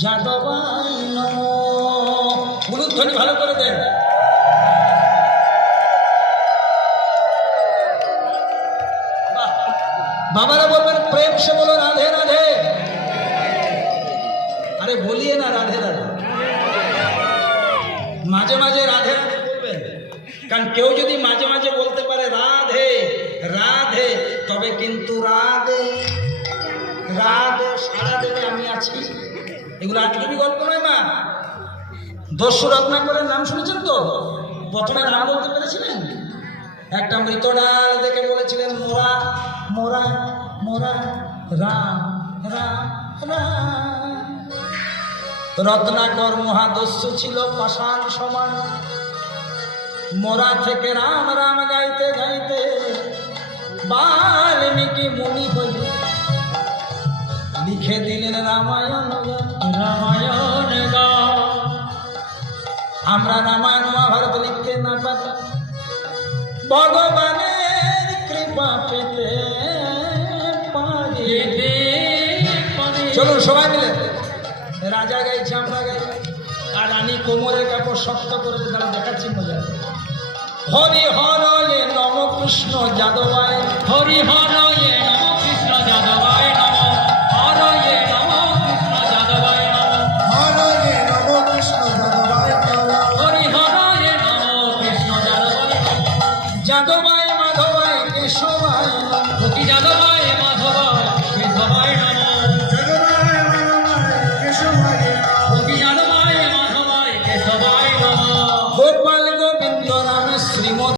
যাদবাই ভালো করে দেন। বাবারা বলবেন, প্রেম সে বলো, রাধে রাধে। আরে বলিয়ে না, রাধে রাধে। মাঝে মাঝে রাধে রাধে বলবেন। কারণ কেউ যদি মাঝে মাঝে বলতে পারে, রাধে রাধে, তবে কিন্তু রাধে রাধে সারা দেবে, আমি আছি। এগুলো আজকেরই গল্প নয় মা। দস্যু রত্নাকরের নাম শুনেছেন তো? প্রথমে নাম বলতে পেরেছিলেন? একটা মৃত ডাল দেখে বলেছিলেন, মোরা মোরা মোরা, রাম রাম রাম। রত্নাকর মহাদস্যু ছিল পাষাণ সমান। মোরা থেকে রাম রাম গাইতে গাইতে বাল্মীকি মুনি হইল লিখে দিলেন রামায়ণ রামায়ণ আমরা রামায়ণ মহাভারত লিখতে না পারলাম ভগবানের কৃপা পেতে চলুন সবাই মিলে। রাজা গাইছে আমরা গাই আর রানী কোমরের কাপড় শক্ত করে তারা দেখাচ্ছি মজা। হরি হর এ নম কৃষ্ণ যাদবায়। হরি হর এ নম যাদবায় মাধবায় কেশবায়। ভক্তি যাদবায় মাধবায়